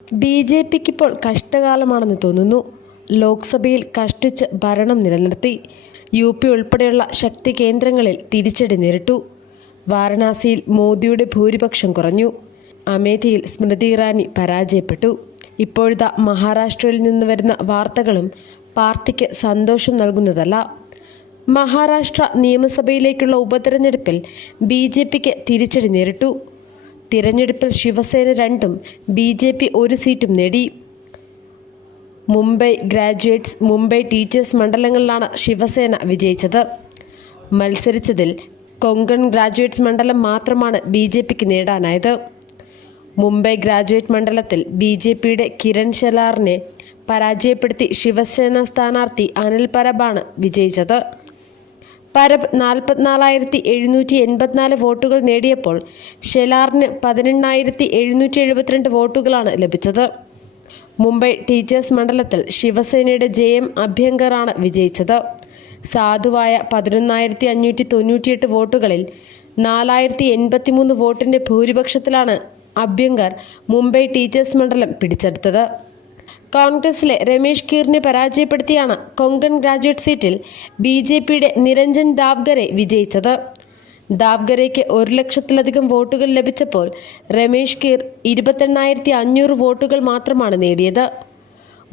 ബി.ജെ.പിക്ക് ഇപ്പോൾ കഷ്ടകാലമാണെന്ന് തോന്നുന്നു. ലോക്സഭയിൽ കഷ്ടിച്ച് ഭരണം നിലനിർത്തി. യു.പി. ഉൾപ്പെടെയുള്ള ശക്തി കേന്ദ്രങ്ങളിൽ തിരിച്ചടി നേരിട്ടു. വാരണാസിയിൽ മോദിയുടെ ഭൂരിപക്ഷം കുറഞ്ഞു. അമേഠിയിൽ സ്മൃതി ഇറാനി പരാജയപ്പെട്ടു. ഇപ്പോഴിതാ മഹാരാഷ്ട്രയിൽ നിന്ന് വരുന്ന വാർത്തകളും പാർട്ടിക്ക് സന്തോഷം നൽകുന്നതല്ല. മഹാരാഷ്ട്ര നിയമസഭയിലേക്കുള്ള ഉപതെരഞ്ഞെടുപ്പിൽ ബി.ജെ.പിക്ക് തിരിച്ചടി നേരിട്ടു. തിരഞ്ഞെടുപ്പിൽ ശിവസേന 2ഉം ബി.ജെ.പി 1 സീറ്റും നേടി. മുംബൈ ഗ്രാജുവേറ്റ്സ്, മുംബൈ ടീച്ചേഴ്സ് മണ്ഡലങ്ങളിലാണ് ശിവസേന വിജയിച്ചത്. മത്സരിച്ചതിൽ കൊങ്കൺ ഗ്രാജുവേറ്റ്സ് മണ്ഡലം മാത്രമാണ് ബി.ജെ.പിക്ക് നേടാനായത്. മുംബൈ ഗ്രാജുവേറ്റ് മണ്ഡലത്തിൽ ബി.ജെ.പിയുടെ കിരൺ ഷെലാറിനെ പരാജയപ്പെടുത്തി ശിവസേന സ്ഥാനാർത്ഥി അനിൽ പരബാണ് വിജയിച്ചത്. പരബ് 44,784 വോട്ടുകൾ നേടിയപ്പോൾ ഷെലാറിന് 18,772 വോട്ടുകളാണ് ലഭിച്ചത്. മുംബൈ ടീച്ചേഴ്സ് മണ്ഡലത്തിൽ ശിവസേനയുടെ ജെ.എം. അഭ്യങ്കറാണ് വിജയിച്ചത്. സാധുവായ 11,598 വോട്ടുകളിൽ 4,083 വോട്ടിന്റെ ഭൂരിപക്ഷത്തിലാണ് അഭ്യങ്കർ മുംബൈ ടീച്ചേഴ്സ് മണ്ഡലം പിടിച്ചെടുത്തത്. കോൺഗ്രസിലെ രമേഷ് കീറിനെ പരാജയപ്പെടുത്തിയാണ് കൊങ്കൺ ഗ്രാജുവേറ്റ് സീറ്റിൽ ബി.ജെ.പിയുടെ നിരഞ്ജൻ ദാവ്ഗരെ വിജയിച്ചത്. ദാവ്ഗരയ്ക്ക് 1,00,000-ലധികം വോട്ടുകൾ ലഭിച്ചപ്പോൾ രമേഷ് കീർ 28,500 വോട്ടുകൾ മാത്രമാണ് നേടിയത്.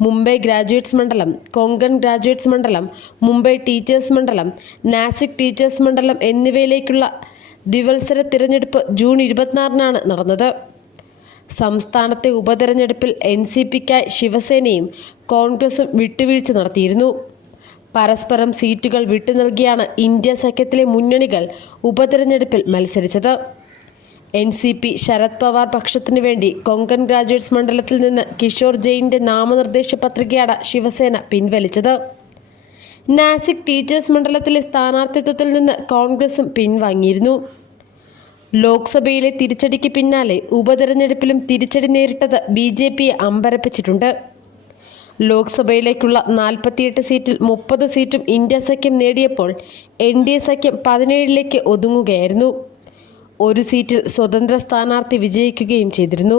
മുംബൈ ഗ്രാജുവേറ്റ്സ് മണ്ഡലം, കൊങ്കൺ ഗ്രാജുവേറ്റ്സ് മണ്ഡലം, മുംബൈ ടീച്ചേഴ്സ് മണ്ഡലം, നാസിക് ടീച്ചേഴ്സ് മണ്ഡലം എന്നിവയിലേക്കുള്ള ദ്വിവത്സര തിരഞ്ഞെടുപ്പ് ജൂൺ 26-നാണ് നടന്നത്. സംസ്ഥാനത്തെ ഉപതെരഞ്ഞെടുപ്പിൽ എൻ.സി.പിക്കായി ശിവസേനയും കോൺഗ്രസും വിട്ടുവീഴ്ച നടത്തിയിരുന്നു. പരസ്പരം സീറ്റുകൾ വിട്ടുനൽകിയാണ് ഇന്ത്യ സഖ്യത്തിലെ മുന്നണികൾ ഉപതെരഞ്ഞെടുപ്പിൽ മത്സരിച്ചത്. എൻ.സി.പി ശരത് പവാർ പക്ഷത്തിനു വേണ്ടി കൊങ്കൺ ഗ്രാജുവേറ്റ്സ് മണ്ഡലത്തിൽ നിന്ന് കിഷോർ ജെയിൻ്റെ നാമനിർദ്ദേശ പത്രികയാണ് ശിവസേന പിൻവലിച്ചത്. നാസിക് ടീച്ചേഴ്സ് മണ്ഡലത്തിലെ സ്ഥാനാർത്ഥിത്വത്തിൽ നിന്ന് കോൺഗ്രസും പിൻവാങ്ങിയിരുന്നു. ലോക്സഭയിലെ തിരിച്ചടിക്ക് പിന്നാലെ ഉപതെരഞ്ഞെടുപ്പിലും തിരിച്ചടി നേരിട്ടത് ബി.ജെ.പിയെ അമ്പരപ്പിച്ചിട്ടുണ്ട്. ലോക്സഭയിലേക്കുള്ള 48 സീറ്റിൽ 30 സീറ്റും ഇന്ത്യ സഖ്യം നേടിയപ്പോൾ എൻ.ഡി.എ സഖ്യം 17ലേക്ക് ഒതുങ്ങുകയായിരുന്നു. 1 സീറ്റിൽ സ്വതന്ത്ര സ്ഥാനാർത്ഥി വിജയിക്കുകയും ചെയ്തിരുന്നു.